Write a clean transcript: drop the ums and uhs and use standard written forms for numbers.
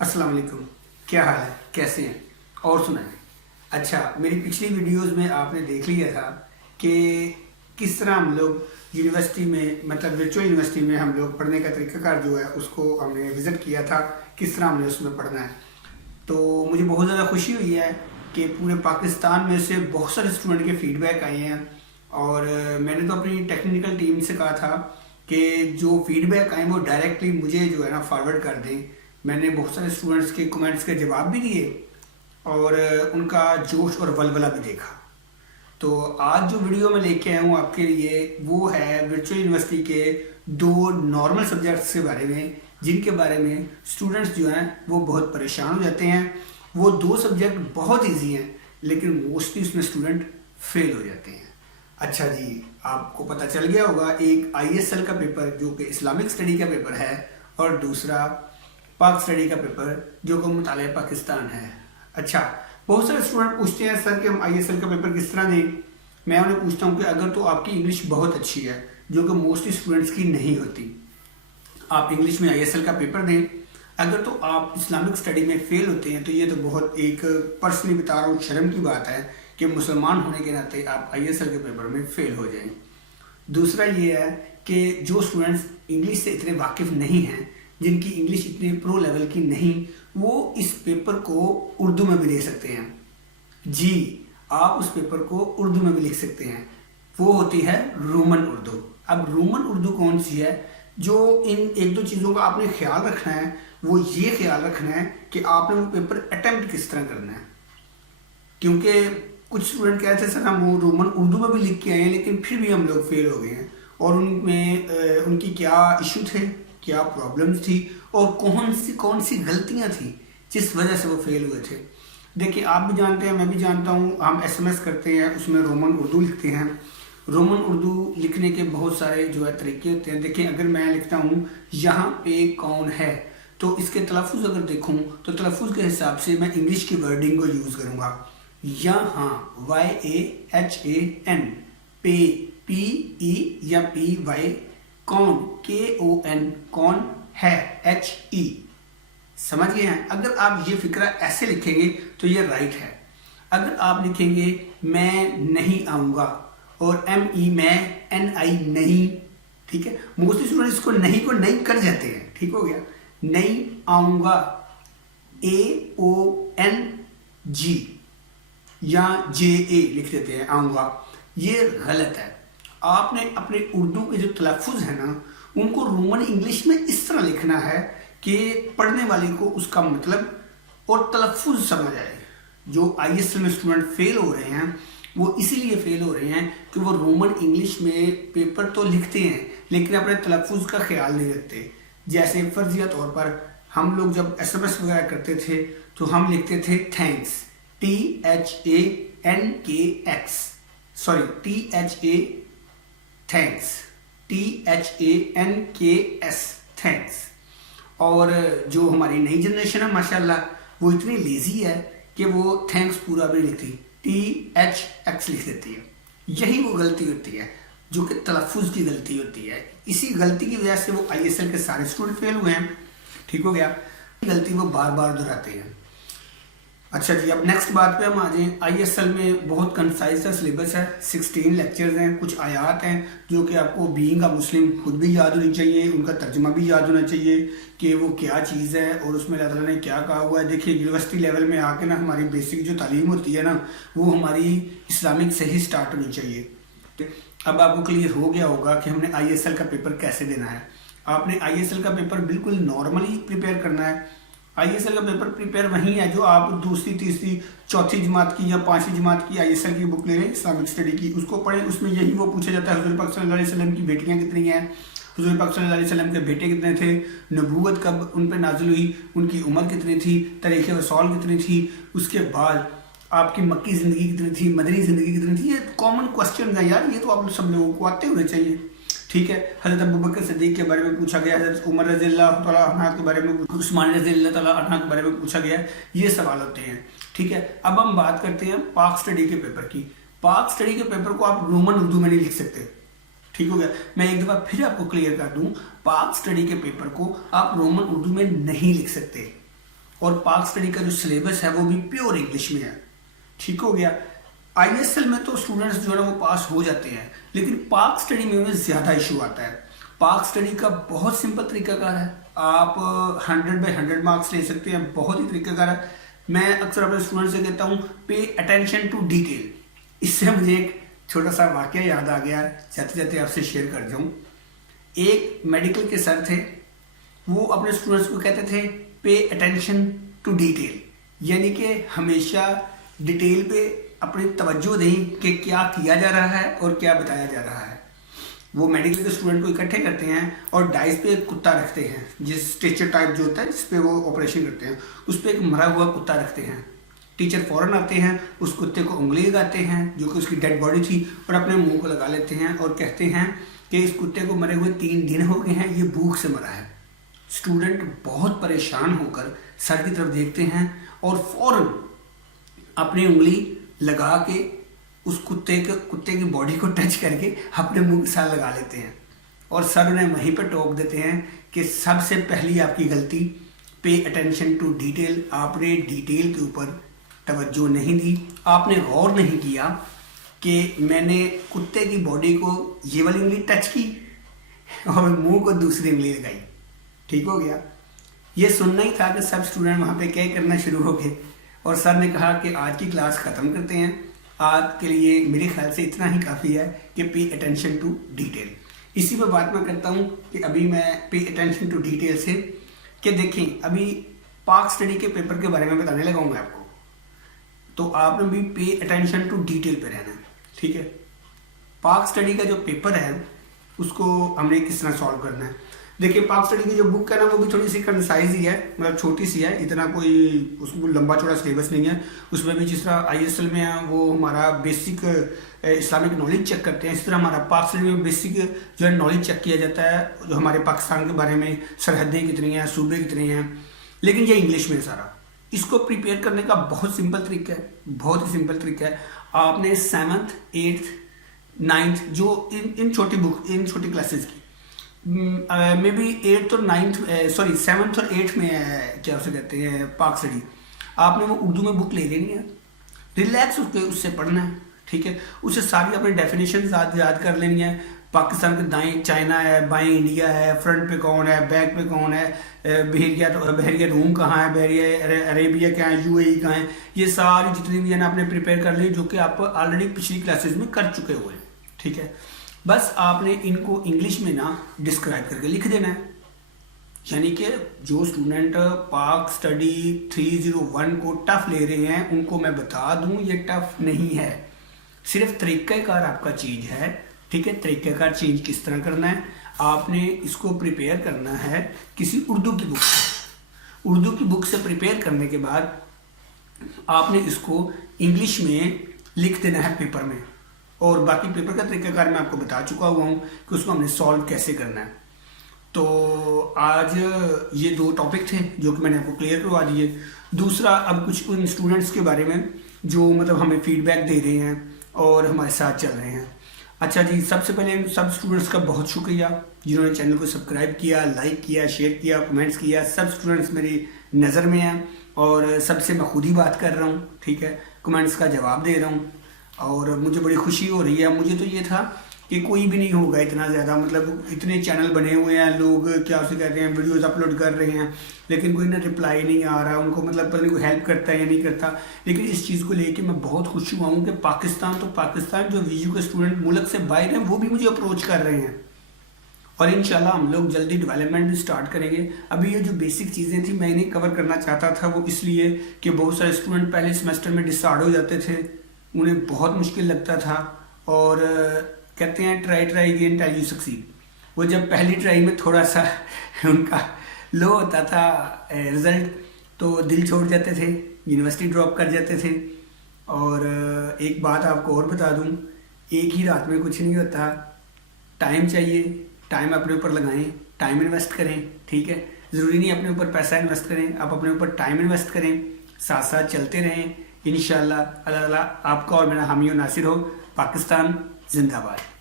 अस्सलाम वालेकुम। क्या हाल है, कैसे हैं और सुनाएं। अच्छा, मेरी पिछली वीडियोस में आपने देख लिया था कि किस तरह हम लोग यूनिवर्सिटी में, मतलब वर्चुअल यूनिवर्सिटी में हम लोग पढ़ने का तरीक़ाकार जो है उसको हमने विज़िट किया था, किस तरह हमने उसमें पढ़ना है। तो मुझे बहुत ज़्यादा खुशी हुई है कि पूरे पाकिस्तान में से बहुत सारे स्टूडेंट के फीडबैक आए हैं और मैंने तो अपनी टेक्निकल टीम से कहा था कि जो फीडबैक आए वो डायरेक्टली मुझे जो है ना फॉरवर्ड कर दें। मैंने बहुत सारे स्टूडेंट्स के कमेंट्स के जवाब भी दिए और उनका जोश और वलवला भी देखा। तो आज जो वीडियो मैं लेके आया हूँ आपके लिए वो है वर्चुअल यूनिवर्सिटी के दो नॉर्मल सब्जेक्ट्स के बारे में, जिनके बारे में स्टूडेंट्स जो हैं वो बहुत परेशान हो जाते हैं। वो दो सब्जेक्ट बहुत इजी हैं लेकिन मोस्टली उसमें स्टूडेंट फेल हो जाते हैं। अच्छा जी, आपको पता चल गया होगा, एक ISL का पेपर जो कि इस्लामिक स्टडी का पेपर है और दूसरा पाक स्टडी का पेपर जो कि मुतालिया पाकिस्तान है। अच्छा, बहुत सारे स्टूडेंट पूछते हैं सर कि हम ISL का पेपर किस तरह दें। मैं उन्हें पूछता हूँ कि अगर तो आपकी इंग्लिश बहुत अच्छी है, जो कि मोस्टली स्टूडेंट्स की नहीं होती, आप इंग्लिश में ISL का पेपर दें। अगर तो आप इस्लामिक स्टडी में फेल होते हैं तो ये तो बहुत एक पर्सनली बता रहा हूँ शर्म की बात है कि मुसलमान होने के नाते आप ISL के पेपर में फेल हो जाएं। दूसरा ये है कि जो स्टूडेंट्स इंग्लिश से इतने वाकिफ़ नहीं हैं, जिनकी इंग्लिश इतनी प्रो लेवल की नहीं, वो इस पेपर को उर्दू में भी दे सकते हैं। जी, आप उस पेपर को उर्दू में भी लिख सकते हैं। वो होती है रोमन उर्दू। अब रोमन उर्दू कौन सी है? जो इन एक दो चीज़ों का आपने ख्याल रखना है, वो ये ख्याल रखना है कि आपने वो पेपर अटेम्प्ट किस तरह करना है। क्योंकि कुछ स्टूडेंट कहते हैं सर हम वो रोमन उर्दू में भी लिख के आए हैं लेकिन फिर भी हम लोग फेल हो गए हैं, और उनमें उनकी क्या इशू थे, क्या प्रॉब्लम्स थी और कौन सी गलतियां थी जिस वजह से वो फेल हुए थे। देखिए, आप भी जानते हैं, मैं भी जानता हूँ, हम SMS करते हैं उसमें रोमन उर्दू लिखते हैं। रोमन उर्दू लिखने के बहुत सारे जो है तरीके होते हैं। देखिए, अगर मैं लिखता हूँ यहाँ पे कौन है, तो इसके तलफ़ुज़ अगर देखूँ तो तलफ़ुज़ के हिसाब से मैं इंग्लिश की वर्डिंग को यूज़ करूँगा। यहाँ YAHAN, पे PE या PY, कौन KON, कौन है HE। समझ गए हैं? अगर आप ये फिक्रा ऐसे लिखेंगे तो ये राइट है। अगर आप लिखेंगे मैं नहीं आऊँगा और ME मैं, NI नहीं, ठीक है। मोस्टली स्टूडेंट इसको नहीं को नहीं कर जाते हैं, ठीक हो गया। नहीं आऊँगा AONG या JA लिख देते हैं आऊँगा, ये गलत है। आपने अपने उर्दू के जो तलफ़ुज़ है ना उनको रोमन इंग्लिश में इस तरह लिखना है कि पढ़ने वाले को उसका मतलब और तलफ़ुज़ समझ आए। जो ISL में स्टूडेंट फेल हो रहे हैं वो इसीलिए फेल हो रहे हैं कि वो रोमन इंग्लिश में पेपर तो लिखते हैं लेकिन अपने तलफ़ुज़ का ख्याल नहीं रखते। जैसे फ़र्ज़िया तौर पर हम लोग जब SMS वगैरह करते थे तो हम लिखते थे थैंक्स, THANKS, थैंक्स। और जो हमारी नई जनरेशन है माशाल्लाह, वो इतनी लेज़ी है कि वो थैंक्स पूरा भी नहीं लिखती, THX लिख देती है। यही वो गलती होती है जो कि तलफ़ुज़ की गलती होती है। इसी गलती की वजह से वो ISL के सारे स्टूडेंट फेल हुए हैं, ठीक हो गया। गलती वो बार बार दोहराते हैं। अच्छा जी, अब नेक्स्ट बात पे हम आ जाएं। ISL में बहुत कंसाइज सा सिलेबस है, 16 लेक्चर्स हैं, कुछ आयात हैं जो कि आपको बीइंग अ मुस्लिम खुद भी याद होनी चाहिए, उनका तर्जुमा भी याद होना चाहिए कि वो क्या चीज़ है और उसमें अल्लाह ताला ने क्या कहा हुआ है। देखिए, यूनिवर्सिटी लेवल में आके ना हमारी बेसिक जो तालीम होती है ना वो हमारी इस्लामिक से ही स्टार्ट होनी चाहिए। अब आपको क्लियर हो गया होगा कि हमने ISL का पेपर कैसे देना है। आपने ISL का पेपर बिल्कुल नॉर्मली प्रिपेयर करना है। ISL का पेपर प्रिपेयर वही है जो आप दूसरी, तीसरी, चौथी जमात की या पांचवी जमात की ISL की बुक ले लें इस्लामिक स्टडी की, उसको पढ़ें। उसमें यही वो पूछा जाता है हुज़ूर पाक सल्लल्लाहु अलैहि वसल्लम की बेटियां कितनी हैं, हुज़ूर पाक सल्लल्लाहु अलैहि वसल्लम के बेटे कितने थे, नबूवत कब उन पर नाज़िल हुई, उनकी उम्र कितनी थी, तरीक़े वसाल कितनी थी, उसके बाद आपकी मक्की ज़िंदगी कितनी थी, मदनी ज़िंदगी कितनी थी। ये कॉमन क्वेश्चन है यार, ये तो आप सब लोगों को आते हुए चाहिए, ठीक है। हज़रत अबू बकर सिद्दीक़ के बारे में पूछा गया, हज़रत उमर रज़ियल्लाहु तआला अन्हु के बारे में, उस्मान रज़ियल्लाहु तआला अन्हु के बारे में पूछा गया। ये सवाल होते हैं, ठीक है। अब हम बात करते हैं पाक स्टडी के पेपर की। पाक स्टडी के पेपर को आप रोमन उर्दू में नहीं लिख सकते, ठीक हो गया। मैं एक दफ़ा फिर आपको क्लियर कर दूं, पाक स्टडी के पेपर को आप रोमन उर्दू में नहीं लिख सकते। और पाक स्टडी का जो सिलेबस है वो भी प्योर इंग्लिश में है। ठीक हो गया। ISL में तो स्टूडेंट्स जो है ना वो पास हो जाते हैं, लेकिन पाक स्टडी में ज़्यादा इशू आता है। पाक स्टडी का बहुत सिंपल तरीकाकार है, आप 100/100 मार्क्स ले सकते हैं, बहुत ही तरीकाकार है। मैं अक्सर अपने स्टूडेंट से कहता हूँ पे अटेंशन टू डिटेल। इससे मुझे एक छोटा सा वाकया याद आ गया, जाते जाते आपसे शेयर कर जाऊँ। एक मेडिकल के सर थे, वो अपने स्टूडेंट्स को कहते थे पे अटेंशन टू डिटेल, यानी कि हमेशा डिटेल पे अपनी तवज्जो दें कि क्या किया जा रहा है और क्या बताया जा रहा है। वो मेडिकल के स्टूडेंट को इकट्ठे करते हैं और डाइस पे एक कुत्ता रखते हैं, जिस स्ट्रेचर टाइप जो होता है जिस पे वो ऑपरेशन करते हैं, उस पर एक मरा हुआ कुत्ता रखते हैं। टीचर फौरन आते हैं, उस कुत्ते को उंगली लगाते हैं जो कि उसकी डेड बॉडी थी, और अपने मुंह को लगा लेते हैं और कहते हैं कि इस कुत्ते को मरे हुए 3 दिन हो गए हैं, ये भूख से मरा है। स्टूडेंट बहुत परेशान होकर सर की तरफ देखते हैं और फौरन अपनी उंगली लगा के उस कुत्ते की बॉडी को टच करके अपने मुंह के साथ लगा लेते हैं, और सर उन्हें वहीं पर टोक देते हैं कि सबसे पहली आपकी गलती पे अटेंशन टू डिटेल। आपने डिटेल के ऊपर तवज्जो नहीं दी, आपने गौर नहीं किया कि मैंने कुत्ते की बॉडी को ये वाली उंगली टच की और मुंह को दूसरी उंगली लगाई। ठीक हो गया। ये सुनना ही था कि सब स्टूडेंट वहाँ पे क्या करना शुरू हो गए, और सर ने कहा कि आज की क्लास ख़त्म करते हैं, आज के लिए मेरे ख्याल से इतना ही काफ़ी है कि पे अटेंशन टू डिटेल। इसी पर बात मैं करता हूँ कि अभी मैं पे अटेंशन टू डिटेल से कि देखें, अभी पाक स्टडी के पेपर के बारे में बताने लगा हूँ मैं आपको, तो आपने भी पे अटेंशन टू डिटेल पे रहना है। ठीक है। पाक स्टडी का जो पेपर है उसको हमने किस तरह सॉल्व करना है। देखिए, पाक स्टडी की जो बुक है ना वो भी थोड़ी सी कंसाइज ही है, मतलब छोटी सी है, इतना कोई उसमें लंबा चौड़ा सिलेबस नहीं है। उसमें भी जिस तरह ISL में है वो हमारा बेसिक इस्लामिक नॉलेज चेक करते हैं, इस तरह हमारा पाक स्टडी में बेसिक जो है नॉलेज चेक किया जाता है, जो हमारे पाकिस्तान के बारे में सरहदें कितनी हैं, सूबे कितने हैं, लेकिन ये इंग्लिश में सारा। इसको प्रिपेयर करने का बहुत सिंपल तरीका है, बहुत ही सिंपल तरीका है। आपने 7th 8th 9th जो इन छोटी बुक, इन छोटी क्लासेस की मे बी 8th और 9th 7th और 8th में क्या उसे कहते हैं पाक स्टडी, आपने वो उर्दू में बुक ले लेनी है, रिलैक्स उससे पढ़ना है। ठीक है। उससे सारी अपनी डेफिनेशन याद कर लेनी है। पाकिस्तान के दाएं चाइना है, बाएं इंडिया है, फ्रंट पे कौन है, बैक पे कौन है, बहरिया रूम कहाँ है, बहरिया अरेबिया क्या है, UAE कहाँ है, ये सारी जितनी भी है ना आपने प्रिपेयर कर ली, जो कि आप ऑलरेडी पिछली क्लासेस में कर चुके हुए हैं। ठीक है। बस आपने इनको इंग्लिश में ना डिस्क्राइब करके लिख देना है, यानी कि जो स्टूडेंट पाक स्टडी 301 को टफ ले रहे हैं उनको मैं बता दूं ये टफ नहीं है, सिर्फ तरीक़ाकार आपका चीज़ है। ठीक है। तरीक़ाकार चेंज किस तरह करना है, आपने इसको प्रिपेयर करना है किसी उर्दू की बुक से। उर्दू की बुक से प्रिपेयर करने के बाद आपने इसको इंग्लिश में लिख देना है पेपर में, और बाकी पेपर का तरीक़ाकार मैं आपको बता चुका हुआ हूँ कि उसको हमने सॉल्व कैसे करना है। तो आज ये 2 टॉपिक थे जो कि मैंने आपको क्लियर करवा दिए। दूसरा, अब कुछ उन स्टूडेंट्स के बारे में जो मतलब हमें फीडबैक दे रहे हैं और हमारे साथ चल रहे हैं। अच्छा जी, सबसे पहले सब स्टूडेंट्स का बहुत शुक्रिया जिन्होंने चैनल को सब्सक्राइब किया, लाइक किया, शेयर किया, कमेंट्स किया। सब स्टूडेंट्स मेरी नज़र में हैं और सबसे मैं खुद ही बात कर रहा हूँ। ठीक है। कमेंट्स का जवाब दे रहा हूँ और मुझे बड़ी खुशी हो रही है। मुझे तो ये था कि कोई भी नहीं होगा इतना ज़्यादा, मतलब इतने चैनल बने हुए हैं, लोग क्या उसे कहते हैं वीडियोस अपलोड कर रहे हैं, लेकिन कोई ना रिप्लाई नहीं आ रहा उनको, मतलब पता नहीं कोई हेल्प करता है या नहीं करता। लेकिन इस चीज़ को लेके मैं बहुत खुश हुआ हूँ कि पाकिस्तान, तो पाकिस्तान जो VU के स्टूडेंट मुल्क से बाहर हैं वो भी मुझे अप्रोच कर रहे हैं, और इंशाल्लाह हम लोग जल्दी डेवलपमेंट भी स्टार्ट करेंगे। अभी ये जो बेसिक चीज़ें थी मैं इन्हें कवर करना चाहता था, वो इसलिए कि बहुत सारे स्टूडेंट पहले सेमेस्टर में डिसऑर्डर हो जाते थे, उन्हें बहुत मुश्किल लगता था, और कहते हैं try again till you succeed. वो जब पहली ट्राई में थोड़ा सा उनका लो होता था रिज़ल्ट, तो दिल छोड़ जाते थे, यूनिवर्सिटी ड्रॉप कर जाते थे। और एक बात आपको और बता दूं, एक ही रात में कुछ नहीं होता, टाइम चाहिए, टाइम अपने ऊपर लगाएं, टाइम इन्वेस्ट करें। ठीक है। ज़रूरी नहीं अपने ऊपर पैसा इन्वेस्ट करें, आप अपने ऊपर टाइम इन्वेस्ट करें, साथ साथ चलते रहें। इंशाल्लाह अल्लाह ताला आपका और मेरा हामी और नासिर हो। पाकिस्तान जिंदाबाद।